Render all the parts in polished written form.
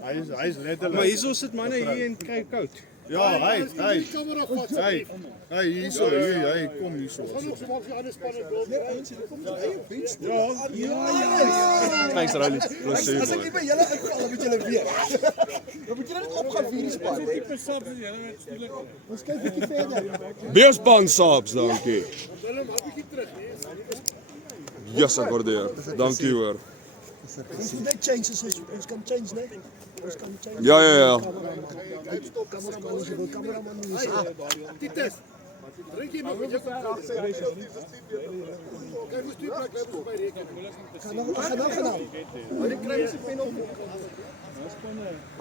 Hij is letterlijk. Maar hierso sit manne hier en kry koud. Ja, hy. Hy hierso, hy kom hierso. Thanks Riley. As ek nie by julle uitval, dan moet julle weet. Dan moet julle net opgaan vir hierdie span. Ons kyk 'n bietjie verder. Beespan Saabs, dankie. Yes, ek waardeer. Dankie hoor. Ons moet net change as ons kan change net. Ons kan change. Ja. Kameraman, as jy wil kameraman nie. Titus. Drink jy nog? Jy kan reg sê. Kyk hoe stuur plek lê ons by rekening. Gaan. Maar ek kry se pen op.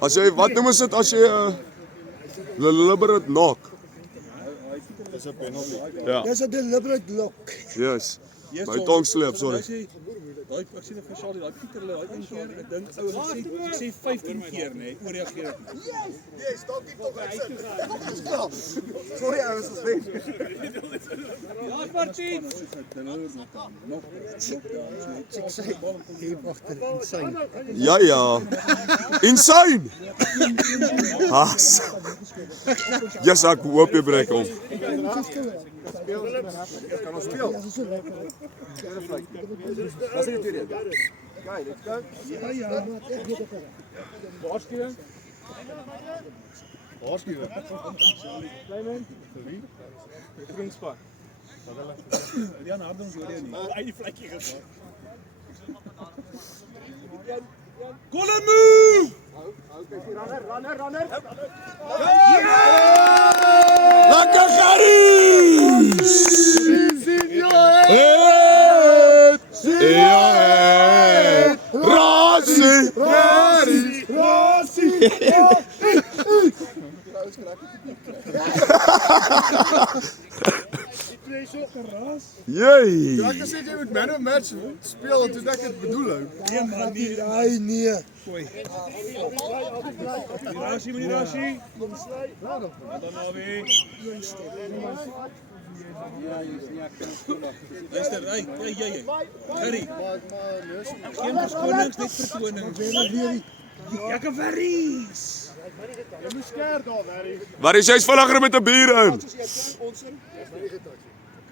As jy wat noem is dit as jy 'n deliberate knock? Dis 'n pen op. Ja. Dis 'n deliberate lock. Yes. My tong sleep, sorry. Daai ek sien 'n versaal daai Pieter hulle daai een keer, ek dink ouens sê 15 keer nê, ooreageer dit. Jy staan nie tot ek sit. Sorry ouens, ons wen. Ja, party. Ek sê hier agter insane. Ja. Insane. Has. Yes, ek hoop jy breek hom. Kan ons speel? Wat is die tweede? Okay, let's go. Ja, maar ek weet dit. Waarskuwing. Waarskuwing. Klein vir wie? Vriendspan. Dat hulle Jan Hardings hoor jy nie. Hy die vlekkie gevat. Colin move! Runner. Lekker Garies! Jee! Ek gesê jy moet man of match speel en toe ek dit bedoel hou. Nee man, nie. Nee. Gooi. Die rasie. Dan nou weer. Luister, jy. Harry. Geen verskonings, net vertonings. Jakke verries. Jy moet skerp daar, Harry. Waar is jy's vinniger met 'n bier in?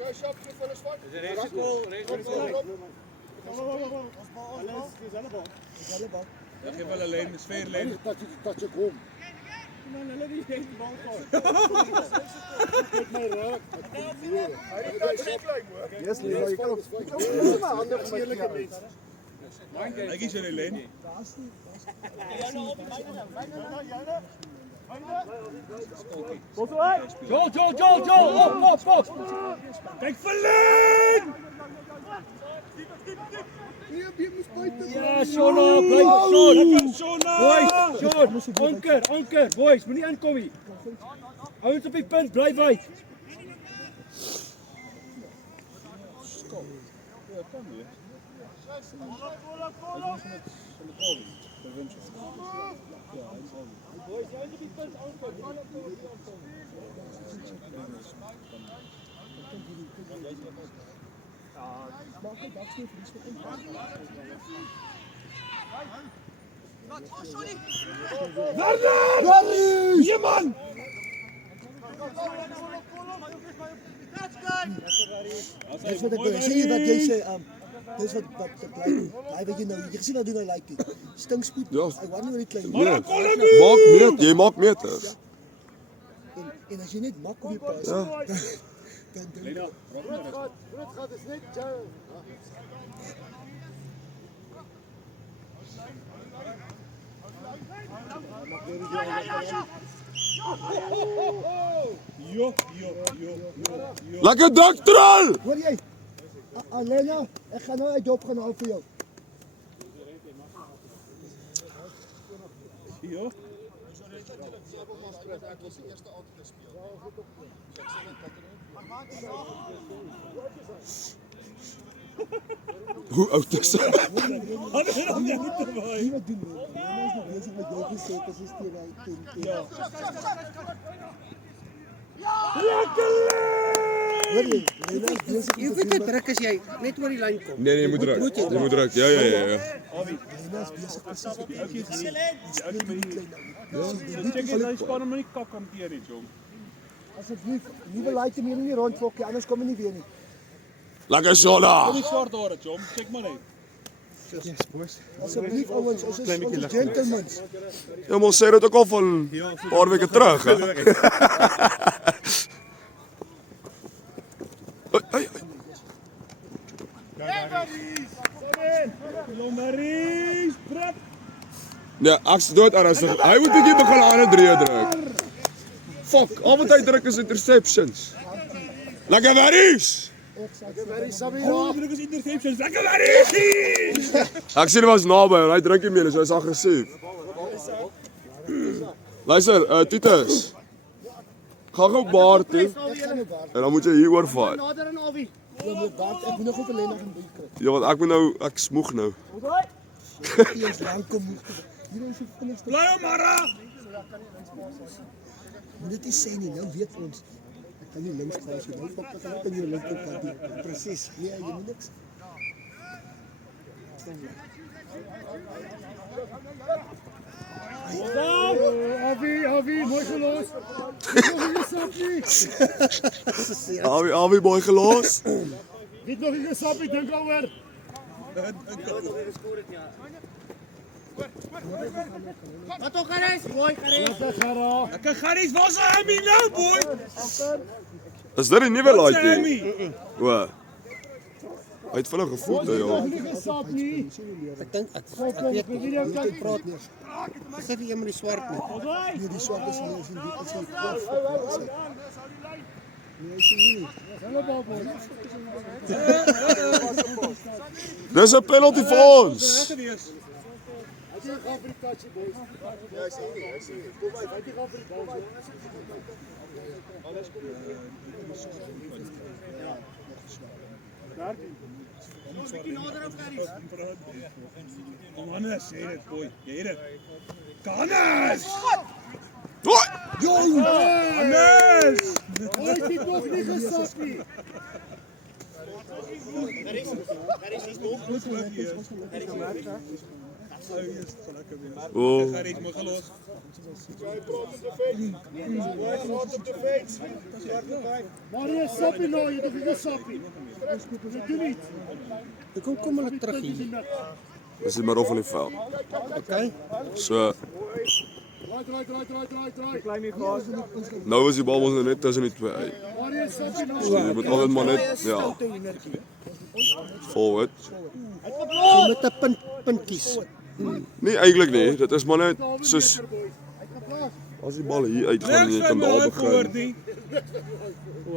Okay, shop vir hulle swak. Regskool. Ja, gee hulle lyn, is fair lyn. Dat ek hom. Man, hulle die net bal gehad. Met my raak. Hy het skep lyk hoor. Yes, jy kan ook. Maar ander eerlike mense. Ek is in die lyn. Joel, op. Kyk vir lyn. Ja, Shona, bly Shona. Boys, anker, boys, moenie aankom nie. Ouens op die punt, bly wyd. Ja man! Dis wat ek wil sê dat jy sê dis wat hy weet jy nou jy sien wat doen hy like dit. Stinkspoed. Ja. Hy wou nie net klein. Jy maak meters. En as jy net mak weer pas. Ja. Dan Dit gaat is net jou. Jo. Lekker daktrol! hoor jy? Alena, ek gaan nou uit dop gaan haal vir jou. Jo. Hoe oud is hy? Nie wat doen nie. Ons nog besig met jou gesê dit is teen hy teen. Lekker lyn! Hoor jy? Lena is besig Jy weet hoe druk as jy net oor die lyn kom. Nee, jy moet druk. Jy moet druk. Ja. Lena is besig presies wat jy gesê. Check dit, hy span hom nie kak hanteer nie, jong. Asseblief, nuwe laaite meer nie rondfokkie, anders kom jy nie weer nie. Lekker Shona. Die swart hare, jong. Check maar net. Asseblief ouens, ons is gentlemen. Jy moet sê dit ook al van 'n paar weke terug, hè. Ai. Lombaries, prep. Nee, ek's dood ernstig. Hy moet 'n bietjie begin aan 'n 3 druk. Fuck, al wat hy druk is interceptions. Lekker Maries. Druk is interceptions. Lekker Maries. Ek sien hy was naby en hy druk nie meer, so hy's aggressief. Luister, Titus. Gaan gou baar toe en dan moet jy hier oorvaar. Nader aan Alwie. Ja, maar Bart, ek moet nog op 'n Lena gaan kry. Ja, want ek smoeg nou. Eers lank kom moet. Hier is die vinnigste. Bly hom maar. Dit is sê nie, nou weet ons. Ek kan nie links gaan as jy nou fok kan op in jou linkerkant. Presies. Nee, jy moet niks. Avi, mooi gelos. Avi boy gelos. Niet nog in de sap, ik denk alweer. Wat ook Garis? Mooi Garis. Lekker Garis, waar is Amy nou, boy? Is dit 'n nuwe laaitjie? Amy. O. Hy het vinnige voete, ja. Ek dink ek weet nie. Ek praat nie. Dis net die een met die swart nie. Nee, die swart is nie, is nie, is nie. Nee, is nie. Dis 'n penalty vir ons. Gewees. Kom aan, sê dit, boy. Jy het dit. Ganes! Hoi! Ganes! Hij heeft nog niet gesapt nie. O, Garis, moet gelos. Maar je sappie nou, je doet geen sappie. Dat doe niet. Kom hulle terug hier. dis die middel van die veld. Okay. So, Draai. nou is die bal ons net tussen die twee uit. Maar je sappie nou. So, jy moet altyd maar net, ja, forward. Jy moet 'n punt kies. Nee, eintlik nie. Dit is maar net soos as die bal hier uitgaan en jy kan daar begin.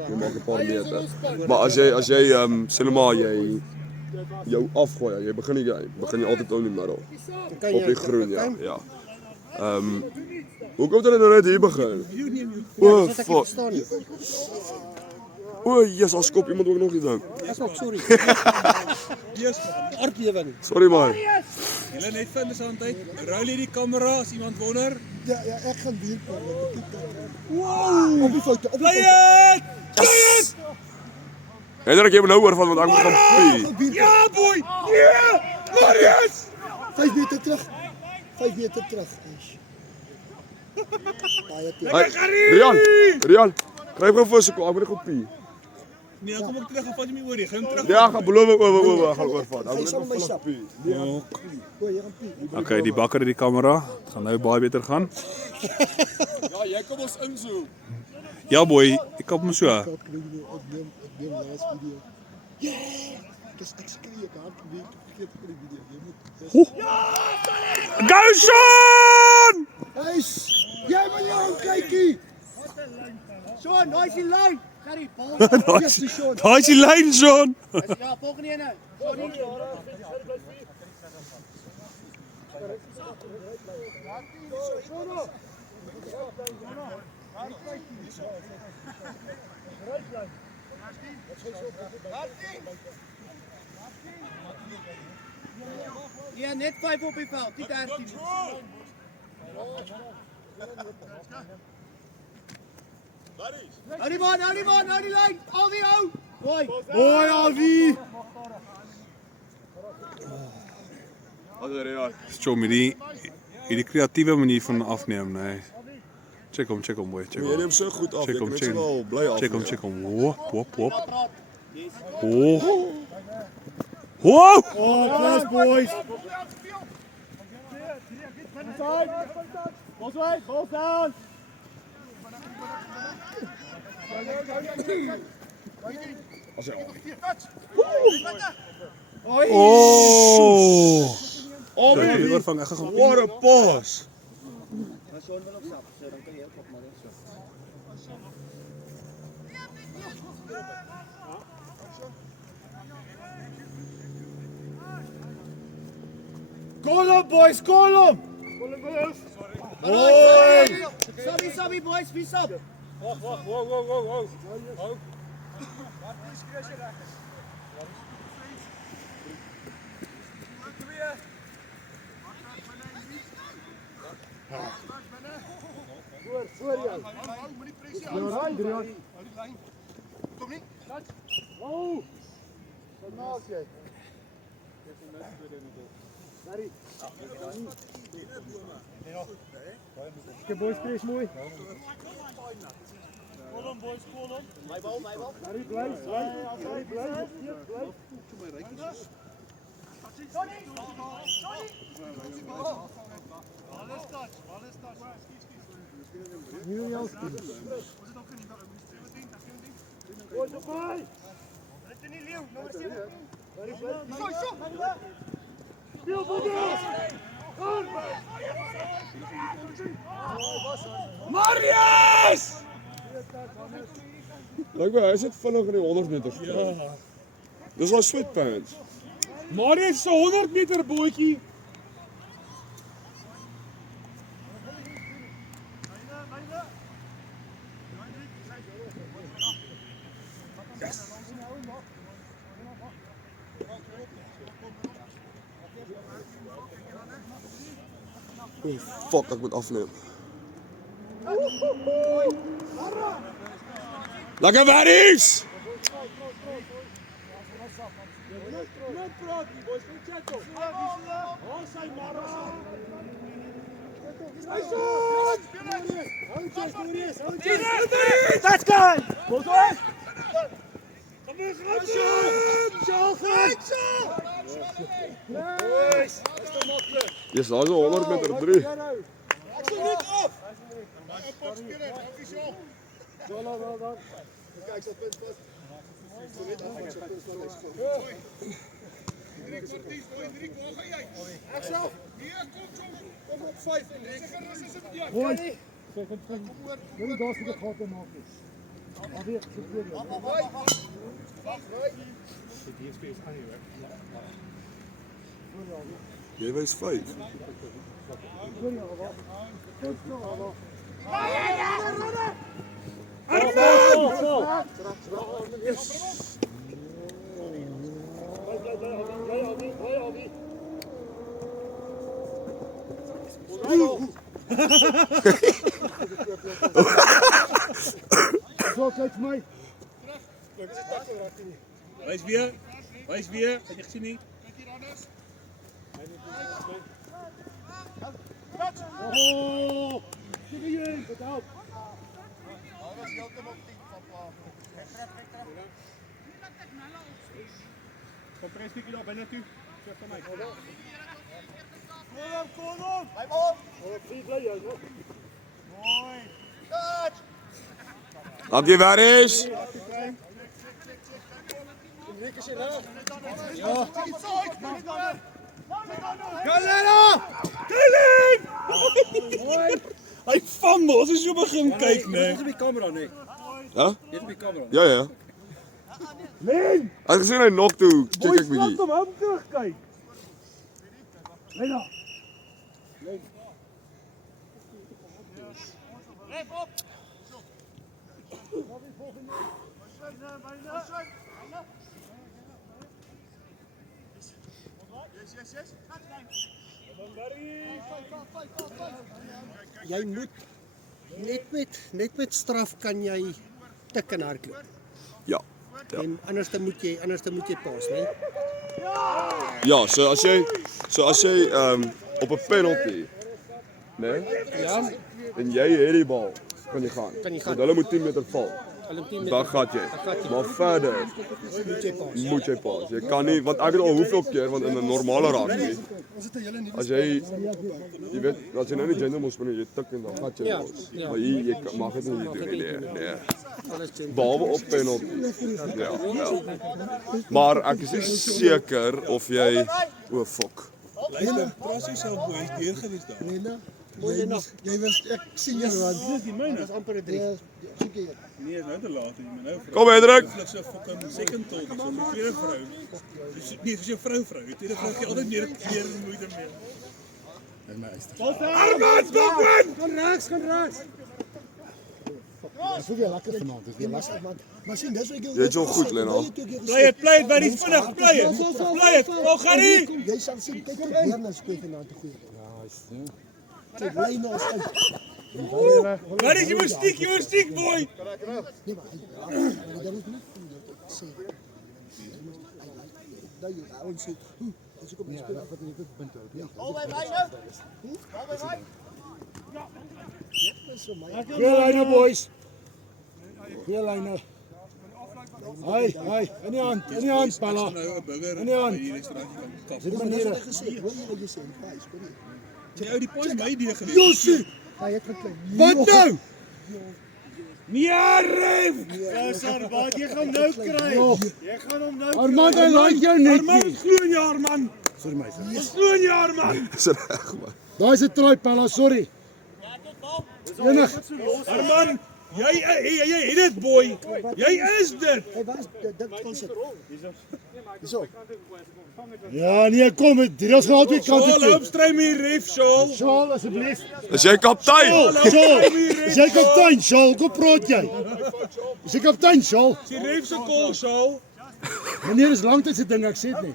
Jy maak 'n paar meter. Maar as jy sê net maar jy jou afgooi, jy begin die game, begin jy altyd in die middel. Op die groen, ja. Hoe kom dit nou net hier begin? O, Ek fuck. verstaan nie. O, yes, al skop iemand ook nog iets dan. Dis ook sorry. Yes, Aardbewing. Sorry man. julle net vind is aan tyd. Rol hier die kamera as iemand wonder. Ja, ek gaan weer kom. Wow! Op die foto, op die Play foto. it! Play it! Hendrik, jy moet nou oorval want ek moet gaan pee. Ja, boy! Ja! Marius! 5 meter terug. 5 meter terug. Baie toe. Hey, Rian, kryp gou vir so ek moet gou pee. Nee, kom ek terug, vat jy my oor, jy gaan terug. Ja, ek gaan beloof ek gaan oorvat. Ek moet Sal net my vinnig stap. pee. O, jy gaan pie. Okay, die bakker het die kamera. Dit gaan nou baie beter gaan. Ja, jy kom ons inzoom. Ja, boy, ek kap hom so. Ek neem laas video. Ja! Ek skree, ek hard weet, ek vergeet vir die video. Jy moet Go Sean! Jy moet jou kykie. Sean, daai is die lyn. Gary, bal. Daai is die lyn, Sean. Ja, volgende ene. Ja, net 5 op die veld, nie 13. Hou die man, hou die lyn. Al die hou. Mooi. Mooi, Alvi! Chom, hierdie kreatiewe manier van afneem, nee. Check hom boy, check Jy hom. neem so goed af, Check ek hom, net check so wel hom. bly af. Check hom. Hop. Oh. Hop. Oh, klas, boys! Ball down! Oh. Oh, Die oorvang, ek gaan what a pass! Call him, boys, call him! Sabi boys, wie sap? Okay, boys, press mooi. Marius! Lyk my, hy sit vinnig in die 100 meter. Ja. Dis al sweatpants. Marius se 100 meter bootjie. Oh, fuck, ek moet afneem. Lekker Barry's! That's good! Yes, daar is 100 meter 3. Ek sal net af. Kyk, sal punt vas. Ek self. Kom op 5 en Boys! Jullie daar se gat te maak is. Alweer, Jy wys 5. Zo, kyk vir my. Wys weer, het jy gesien nie? Oh! Give me in, but help. Kom pres bietjie daar binne toe. So van my. Kom op. My bal. Dankie Barry's. Hy fumble, as jy so begin kyk, Dit is op die kamera, nee. Ja? Dit is op die kamera. Ja, ja. Len! Ek gesien hy nok toe, check ek bietjie. Kom hom terug kyk. Lena. Jy moet net met straf kan jy tik en hardloop. Ja. En anders dan moet jy pas, né? Ja, so as jy op 'n penalty, né? Ja. En jy het die bal, kan jy gaan. Kan jy gaan. Want hulle moet 10 meter val. Hulle 10 meter. Dan gaan jy. Maar verder moet jy pas. Jy kan nie, want ek het al hoeveel keer, want in 'n normale rugby, as jy weet, as jy nou nie gentleman speel, jy tik en dan gaan jy Ja, los. ja. Maar hier, jy mag dit nie doen nie. Nee. Alles gentleman. Behalwe op penalty. Ja. Maar ek is nie seker of jy fuck. Luister, trots jouself boys, deur gewees daar. Jy was ek sien jou want Dis die myne. Dis amper 'n 3. soek jy. Nee, is nou te laat, jy moet nou vrou. Kom Hendrik. Vlug so fucking second thought, so 'n tweede vrou. Nee, dis jou vrou. Die tweede vrou gee altyd meer moeite mee. Armand, Bokman! Kan regs. Dis weer lekker vanaand. Dis weer lastig man. Maar sien dis wat ek Jy is wel goed, Lena. Play it, maar dis vinnig, play it. Oh, Gary. Jy sal sien kyk hoe Bernard speel vanaand te goeie. Kyk Lena is uit. Waar is jy moet stiek, boy. Nee maar dan moet nie sê. Daai ou sê, as ek op die speel wat ek punt hou. Ja. Goeie lyne, boys. Goeie lyne. Hey, in die hand, Pella. Nou 'n burger In die hand. by die restaurant kan kap. Dis maniere gesê. Hoor jy wat jy sê? Paai, speel nie. Jy ou die paai my idee gewees. Josie, Hy het geklim. wat nou? Nee, ref. Wat jy gaan nou kry. Jy gaan hom nou. Armand, hy like jou net. Armand, glo in jou Armand. Sorry my. Glo in jou Armand. Dis reg man. Daai's 'n try, Pella, sorry. Enig. Armand, jy het dit boy. Jy is dit. Hy was dit kon sit. Hierso. Ja, nee, kom, dit is gaan albei kante Shaal, toe. opstry my ref, Shaal. Shaal, asseblief. Is jy kaptein? Shaal, is jy kaptein, Shaal, kom praat jy. Is jy kaptein, Shaal? Die ref se call, Shaal. Meneer is langtyd se ding, ek sê dit net.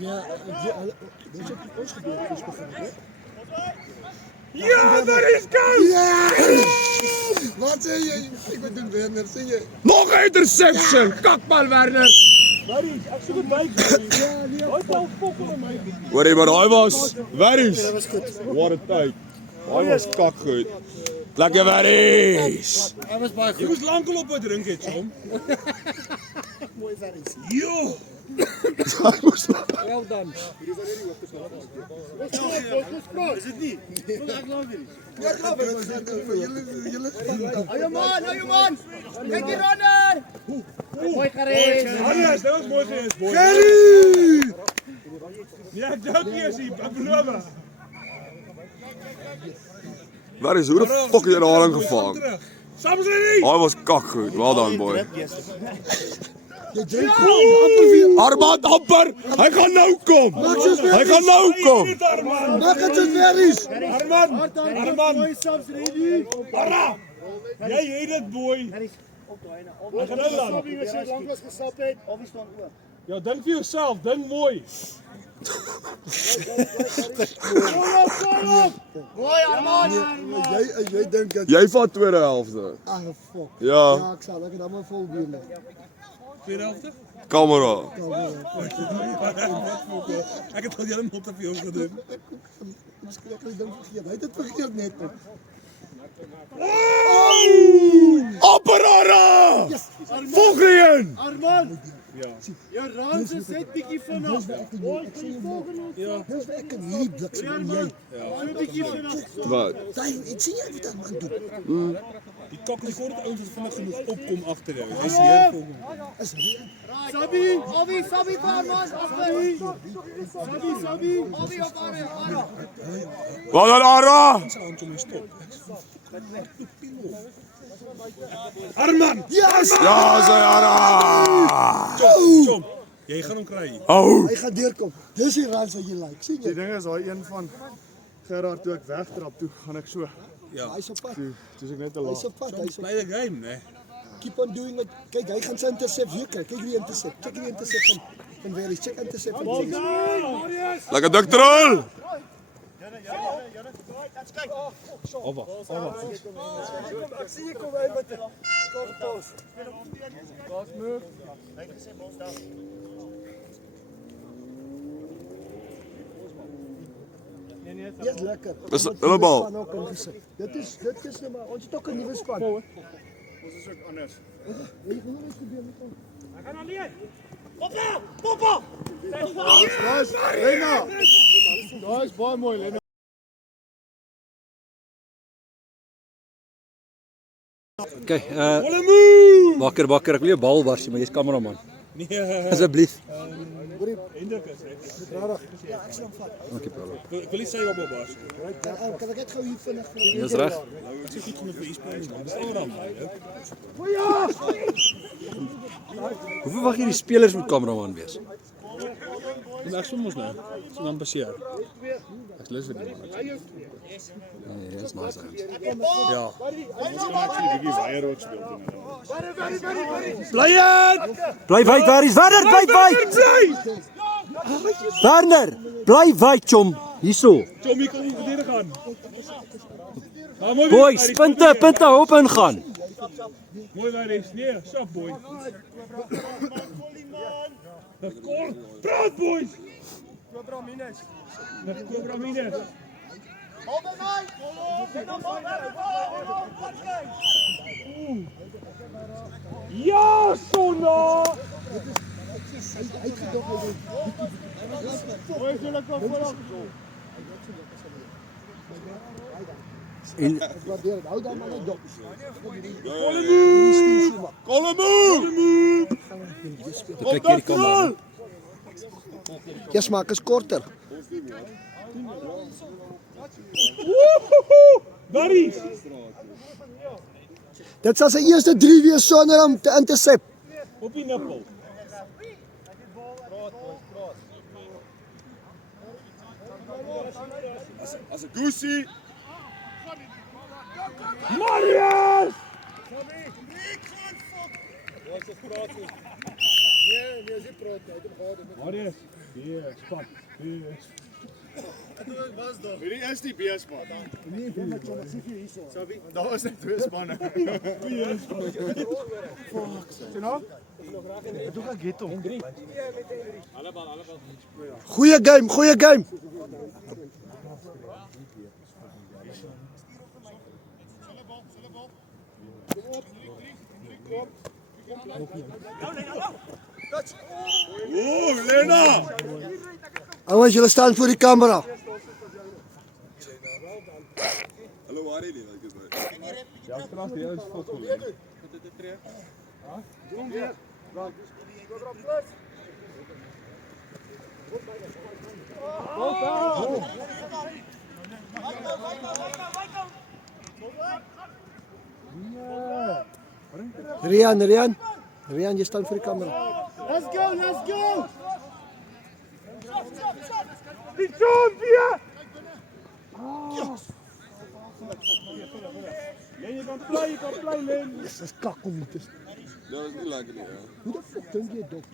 Ja, dis op ons gebeur het begin, hè? Ja, daar is goal. Wat sê jy? Ek moet doen Werner, sê jy? Nog 'n interception. Kakbal Werner. Ek soek 'n byt. Ja, nee. Hy val fokol op my. Hoorie, maar daai was Werries. Dit was goed. Wat 'n tyd. Daai was kak goed. Lekker Werries. Hy was baie Jy goed. moes lankal op 'n drink het, Chom. Mooi Werner. Jo. Hy moes Wel dan. Is dit nie? Ja, klopt. Dit was net vir julle. Hou man! Kyk die runner! Alles, dit was mooi geweest, boy. Ja, ek dink jy is hier, ek beloof. Werries, hoe die fuck het jy daar ingevang? Samen zijn die. Daai was kak goed. Well done boy. Jy drink amper weer. Armand amper. Hy gaan nou kom. Hy gaan nou kom. Maak dit so Werries. Arman. Arra. Jy het dit, boy. Ek gaan nou land. Ja, dink vir jouself, dink mooi. Jy dink dat Jy vat tweede helfte. fuck. Ja, Ja, ek sal ek het almal vol bier lê. Tweede helfte. kamera. Ek het al julle mop op jou gedoen. Miskien ek het dit vergeet. Hy het dit vergeet net. Apparara! Volgende een. Armand. Jou Rans is net bietjie vinnig. Dis ek kan hierdie bliksem en jy. So bietjie vinnig. Wat? Daai, ek sien jy wat dan gaan doen. Die kak die kort ouens wat vinnig genoeg opkom agter jou. Dis hier volgende. Is hier. Sabi Farman! Sabi! Wat dan Ara? Sy hand om my stop. Armand. Yes! Ja, sy Ara. Chom, jy gaan hom kry. Ou. Hy gaan deurkom. Dis die rans wat jy like. sien Die jy? ding is daai een van Gerard toe ek wegtrap toe gaan ek so. Ja. Hy's op pad. Dis ek net te Hy's laat. op pad. Hy's op. Play the game, né? Keep on doing what. Kyk, hy gaan sy intercept weer kry. Kyk wie intercept. Kyk wie intercept van Werries. Check intercept van Werries. Lekker dik trol. Ek sien jy kom uit met 'n kort pas. Dis lekker. Is hulle bal? Dit is nou maar ons het ook 'n nuwe span. Ons is ook anders. Nice, Lena. Nice, baie mooi, Lena. Okay, Bakker, ek wil jou bal warsie, maar jy's kameraman. Nee, Asseblief. Hendrik is reg. Ja, ek sal hom vat. Okay, Paulo. Ek wil nie sê op op bas. Kan ek net gou hier vinnig vir Dis reg. Ek sê goed genoeg vir e-sport. Dis alram. Hoe verwag jy die spelers moet kameraman wees? En ek som ons nou. So dan passeer. Ek lus vir die man. Nee, dis nice ouens. Ja. Ons kan actually 'n bietjie weier ook speel toe. Bly wyd, waar is Werner? Bly wyd. Werner, bly wyd, chom. Hierso. Tommy kom nie verdedig aan. Ah, mooi. Boys, punte, hop ingaan. Mooi daar is. Nee, stop boy. Kom, praat boys. Cobra Mines. Ja, Sona! En hou dan maar net dop. kyk hierdie kamera. Ja, smaak is korter. Barry! Dit sal sy eerste 3 wees sonder om te intercept. Op die nippel. As 'n goesie. Marius! Marius! Ja, spat. Hierdie is die B-span. Daar is net 2 spanne. Goeie game. Lena. Ouens, julle staan voor die kamera. Hallo, waar is die? Like is dit? Rian, jy staan voor die kamera. Let's go. Die champion! Len, jy kan bly, Len. Dis kak om nie te. Ja, dis nie lekker nie. Hoe die fuck dink jy dop?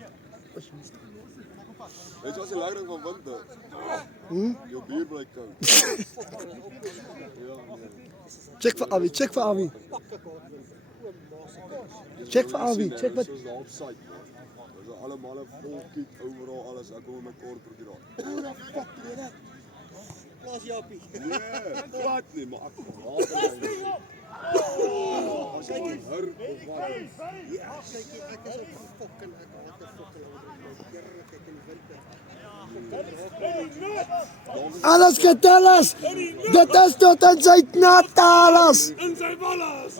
Weet jy as jy lekker van winter? Jou bier bly koud. Check vir Avi. Check wat Soos daar op site. Dis almal vol kiek overal alles. Ek kom met my kort probeer daar. Plaas Japie. Nee, wat nie, maar ek haal as jy hur of wat. Ja, kyk ek is op fucking ek haat 'n fucking Here kyk in die winter. alles getellas. Dit is tot in sy natalas. In sy ballas!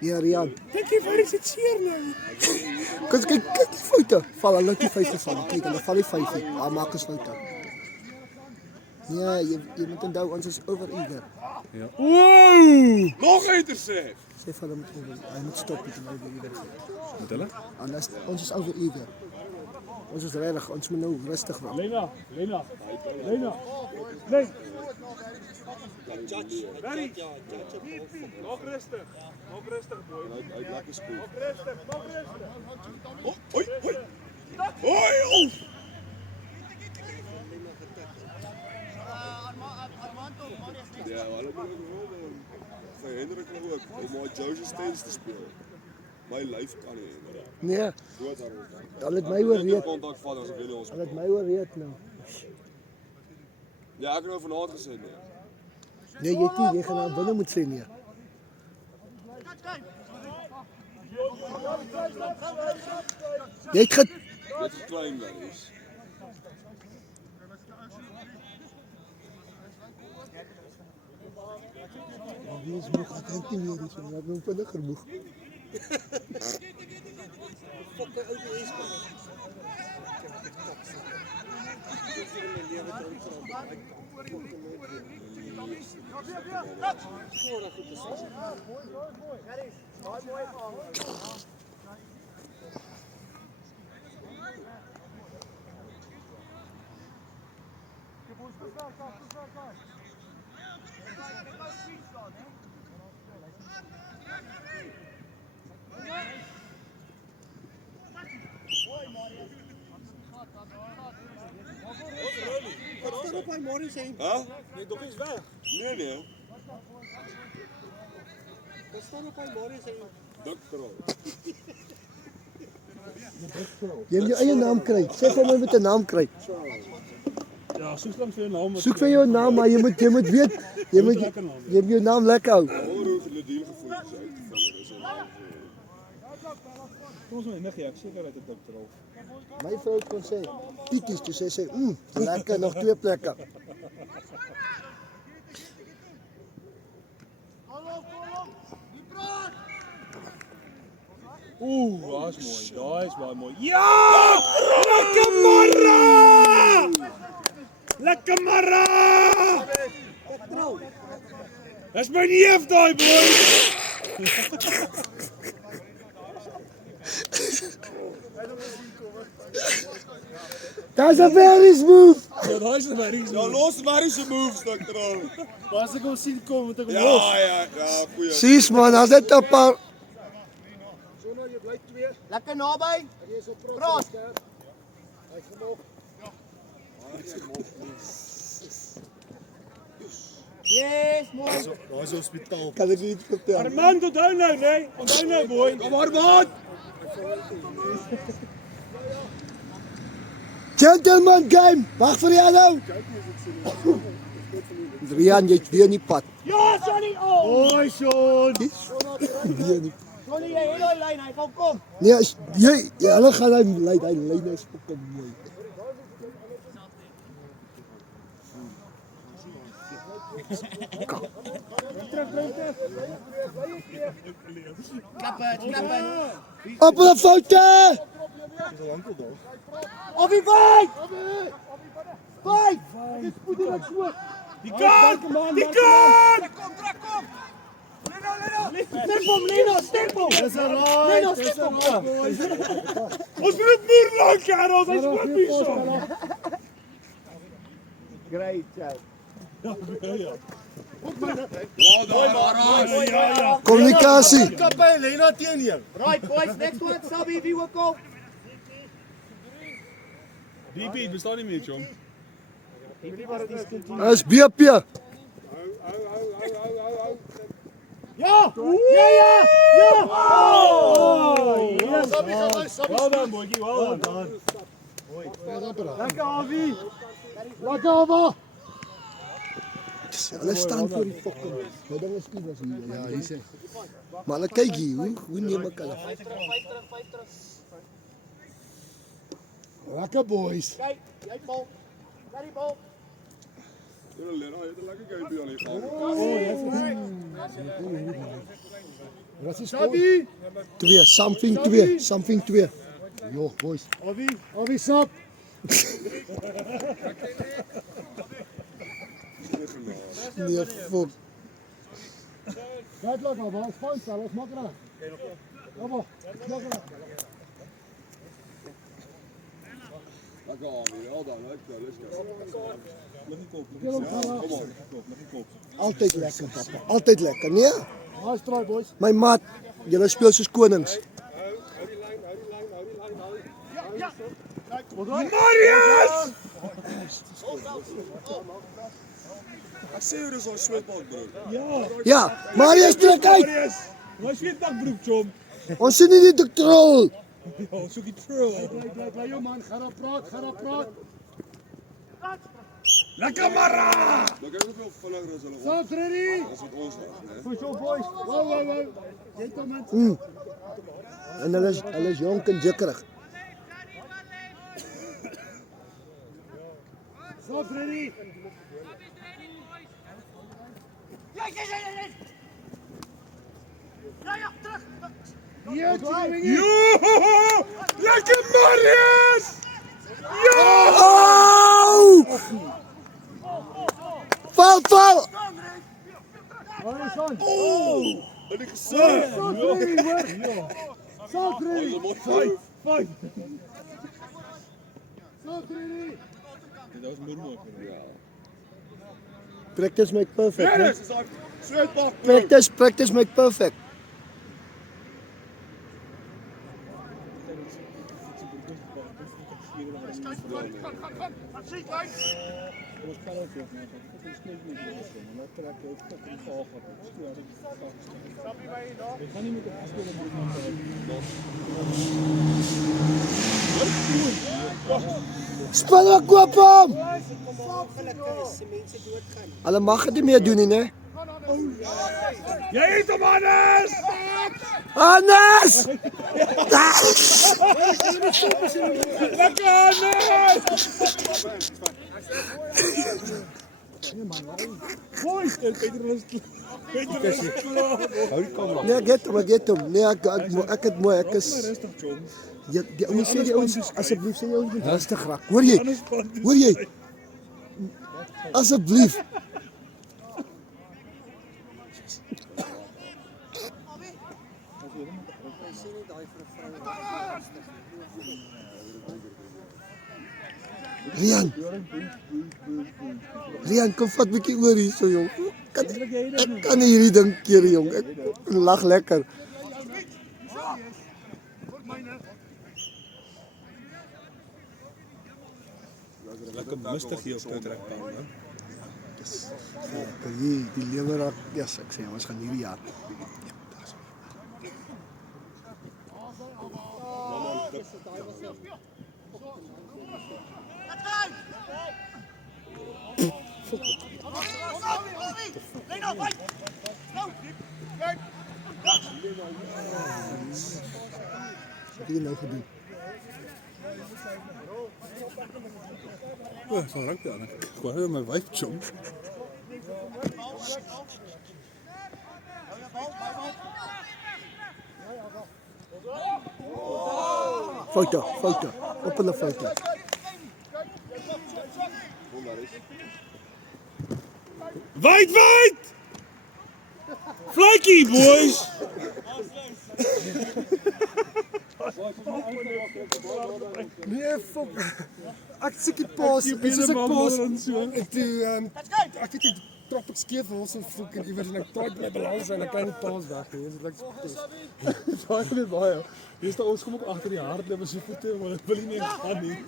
Ja, Rian. Dink jy vir is dit seer nou? Kyk die foute. Val hulle die 5 geval. Kyk, hulle val die 5 nie. Daar maak ons foute. Nee, jy moet onthou ons is over-eager. Wow! Nog intercept. Sê vir hom hy moet stop met over-eager. Met hulle? Anders ons is over-eager. Ons is regtig, ons moet nou rustig wees. Lena. Len. Barry. Nog rustig boy. Hy lekker skool. Rustig. Hoi. Hoi. Ja, hulle moet ook wel vir Hendrik nog ook om maar Josie Steins te speel. My lyf kan nie. Nee, Groot daarop. hulle het my oorreed. Kontak vat as ek wil ons. Hulle het my oorreed nou. Ja, ek het nou vanaand gesê nee. Nee, jy het nie, jy gaan nou binne moet sê nee. Jy het Dit geklein dan is. Wie is moeg? Ek drink nie meer iets, maar ek ben vinniger moeg. Wat staan op my Mario sê? Hæ? Nee, toch is weg. Nee nee. Wat staan op my Mario sê? Dik kraal. Jy moet jou eie naam kry. Sê vir my met 'n naam kry. Ja, soek dan vir 'n naam. Soek vir jou naam, maar jy moet weet, jy moet jou naam lekker hou. Alroer vir die deal gevoel is uitgevallen. Dis 'n naam. Ons moet enige ek seker uit 'n dik trol. My vrou kon sê, Pieties, toe sê sy, lekker, nog 2 plekke. Daai is mooi. Daai is baie mooi. Ja! Lekker Marra! Lekker Marra! Dis my neef daai boy. That's a very smooth. Ja, daai is baie Ja, los maar se moves dik kraal. As ek hom sien kom, moet ek hom Ja, goeie. Sies man, as dit 'n paar Lekker naby. Praat. Yes, mooi. Daar's hospitaal. kan ek niet vertel. Armand, onthou nou, nee. Onthou nou boy. Kom Armand. Gentleman game, wag vir jou nou. Rian, jy het weer nie pad. Ja, Johnny. Oh, Hoi Sean. Weer nie. Johnny, jy het daai lyn, hy gaan kom. Nee, hulle gaan hy lyn is fucking mooi. Klap het. Op 'n foute. Op die vyf. Vyf. Die kant! Die kant! Kom. Step hom. Dis 'n raai. Leno, Dis 'n step raai. Ons moet dit moer lank Karel, hy's goed hierso. Great, Joe. Ja. Kommunikasie. Kappe Lena teen jou. Right, boys, next one, Sabi, if you will go. BP bestaan nie meer, jong. Dis BP. Ja! Oh, yes. Well done, boykie, well done. Lekker Avi. Lekker Ava. Hulle staan voor die fucking. Die ding is nie was hier. Ja, hier sê. Maar hulle kyk hier, hoe neem ek hulle? Lekker boys. Kyk, jy bal. Laat die bal. Hulle leer al, jy het 'n lekker game by aan die gang. Wat is Sabi? 2, something 2. Jo, boys. Avi sap. Nee, fuck. Gaat lekker, maar spons, alles maak reg. Kom. Maak reg. Lekker aan, wel dan, lekker. Altyd lekker, papa. Altyd lekker, nee? Nice try, boys. My maat, julle speel soos konings. Marius! Ek sê jy dis al sweetbal bro. Ja. Ja, Marius trek uit. Marius, wat is dit broek, chom? Ons sien nie die troll. Ja, soek die troll. Bly jou man, gaan daar praat. Lekker Mara! Maar kyk hoeveel vinniger is hulle op. Stop, ready? As wat ons was, né? Push your boys. Wow. Gentlemen. En hulle is jonk en jikkerig. Stop, ready? Ja, terug. Joe! Lekker Marius! Oh! Val! In die gesig. Stop, ready? Fight! Stop, ready? Dit was moeilijk. Practice make perfect, né? Dis daai sweetbal bro. Practice make perfect. Spiller koop hom. Hulle mag dit nie meer doen nie, né? Jy het hom Hannes! Hannes! Lekker Hannes! Boys, Peter is klaar. Nee, ek het hom. Nee, ek het mooi, ek is Rustig, chom. ja, die ouens sê die ouens asseblief sê die ouens moet rustig raak. Hoor jy? Asseblief. Rian, kom vat 'n bietjie oor hierso, jong. Ek kan nie hierdie ding keer, jong. Ek lag lekker. Lekker mistig hier op die trekbaan, hè? Kan jy die lewe raak? Ja, ek sê ons gaan hierdie jaar. Wat het jy nou gedoen? Ja, so raak dan. Ek wou my wife chom. Foto. Op hulle foto. Wait! Flykie, boys! Nee, fuck. Ek sê die paas, dis is ek paas. En toe ek het die trap ek skeef vir ons en fucking iewers en ek tyd my balans en ek kan nie paas weg nie. Dit lyk baie baie. Hier staan ons kom ook agter die hardloop se voete, maar ek wil nie gaan nie.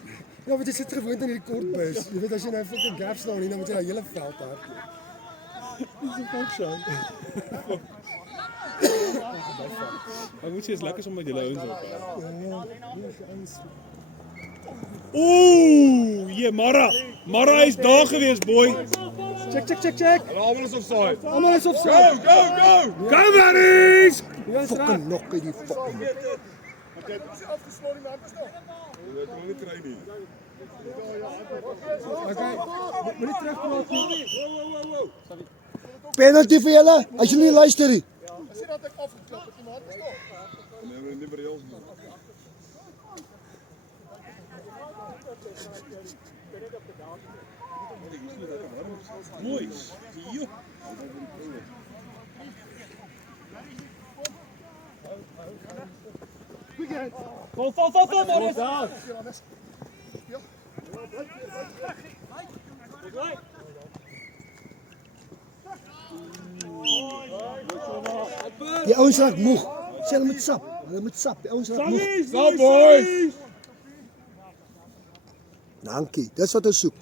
Ja, want jy sit gewoond in hierdie kort bus. Jy weet as jy nou fucking gap staan nie, dan moet jy nou hele veld hardloop. Dis 'n fuck show. Ek moet sê is lekker om met julle ouens op. Ooh, Mara. Mara is daar gewees, boy. Check. Almal is offside. Almal is offside. Go! Go Maries! Fucking nok uit die fucking. Dit kan nie kry nie. Okay. Moenie terugpraat nie. Penalty vir julle as julle nie luister nie. Nee, nie vir ons nie. Mooi. Jo. Val, Marius. Die ouens raak moeg. Sê hulle moet sap. Die ouens raak moeg. Stop, boys. Dankie. Dis wat ons soek.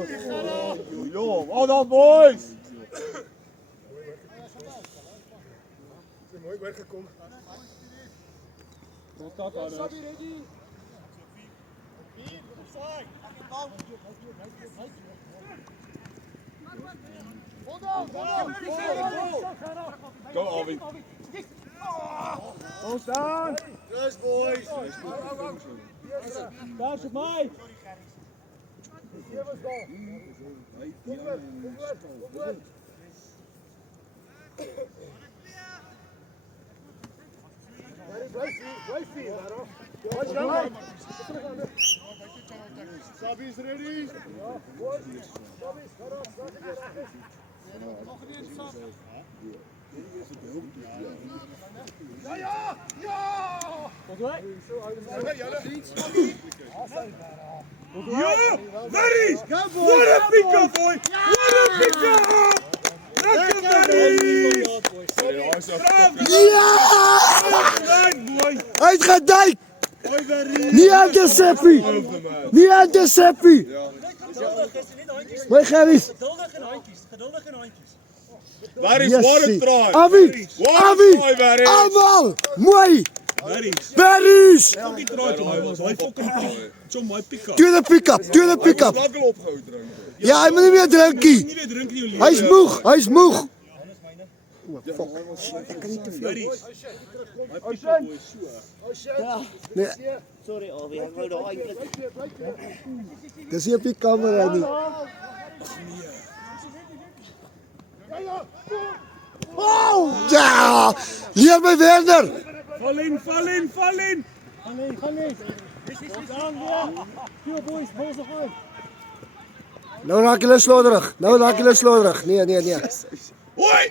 Yo, well done boys! Mooi oorgekom. Go Alvin. Ons staan. Yes, boys. Daar is mij. Sabi's ready. Ja, Barry! What a pick-up, boy! What a pick-up! Lekker, Barry! Boy! Hy het geduik! Hoi, Barry! Nie aan de seppie! Nie aan de seppie! My Gerries! Geduldig en handjies. Barry's what a try! Avi! Avi! Try, Barry! Almal! Mooi! Barry! Berries! Fucking try to my was. Hy fucking pick. So my pick-up. Tweede pick-up, tweede pick-up. Nakkel opgehou drink. Ja, hy moet nie meer drinkie. Nie weer drink nie, jou Hy's moeg, hy's moeg. Barry! My pick-up, boy, so. Nee, Sorry, Alwie, ek wou daar eintlik. dis nie op die kamera nie. Oh! Ja! Leer my Werner! Val in, val in, val in! Nou raak julle slordig. Nou raak julle slordig. Nee, nee, nee. Hoi!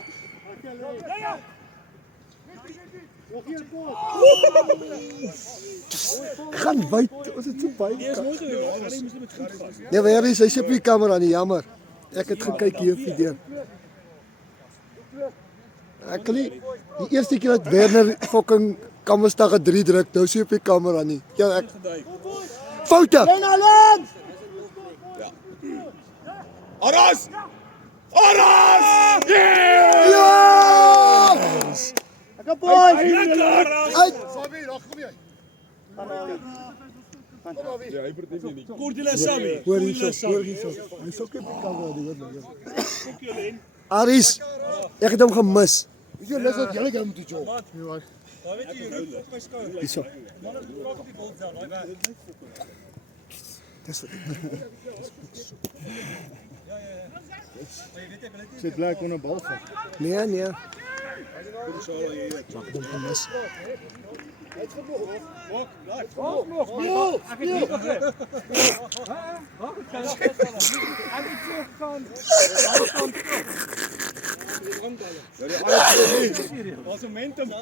Gaan byt. Ons het so baie. Dis mooi gewees. Barry moes met goed gaan. Nee, maar hy is op die kamera nie, jammer. Ek het gekyk hier op die deur. Ek kan nie die eerste keer dat Werner fucking Kammersdag 3 druk, nou sien op die kamera nie. Ja, ek foute. Aras! Aras! Yeah! Ja! Lekker, Aras! Uit. Sabi, daar kom jy. Ja, hy verdien nie. Kort julle Sammy. Hoor hierso. Hy sou op die kamera nie, hoor. Aris, ek het hom gemis. Weet jy, dis wat julle gaan moet doen. Daar weet jy, roep op my skouer. Hierso. Man, ek raak op die bal self, daai werk. Dis Sit blik onder bal vat. nee, nee. Ja. Ek het hom gemis. Was momentum. Bly.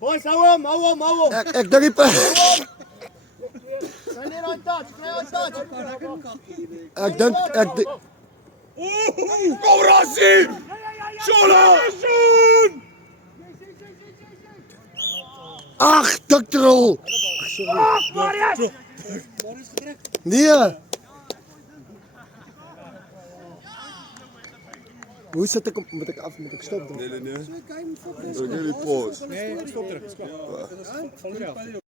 Boys, hou hom. Ek dink die Kry net daai touch, ek dink Kom Rassie! Shola! ag, diktrol. Nee. Hoe sit ek moet ek af moet ek stop dan? Nee. Ek gee die pause. Nee, stop terug. Stop.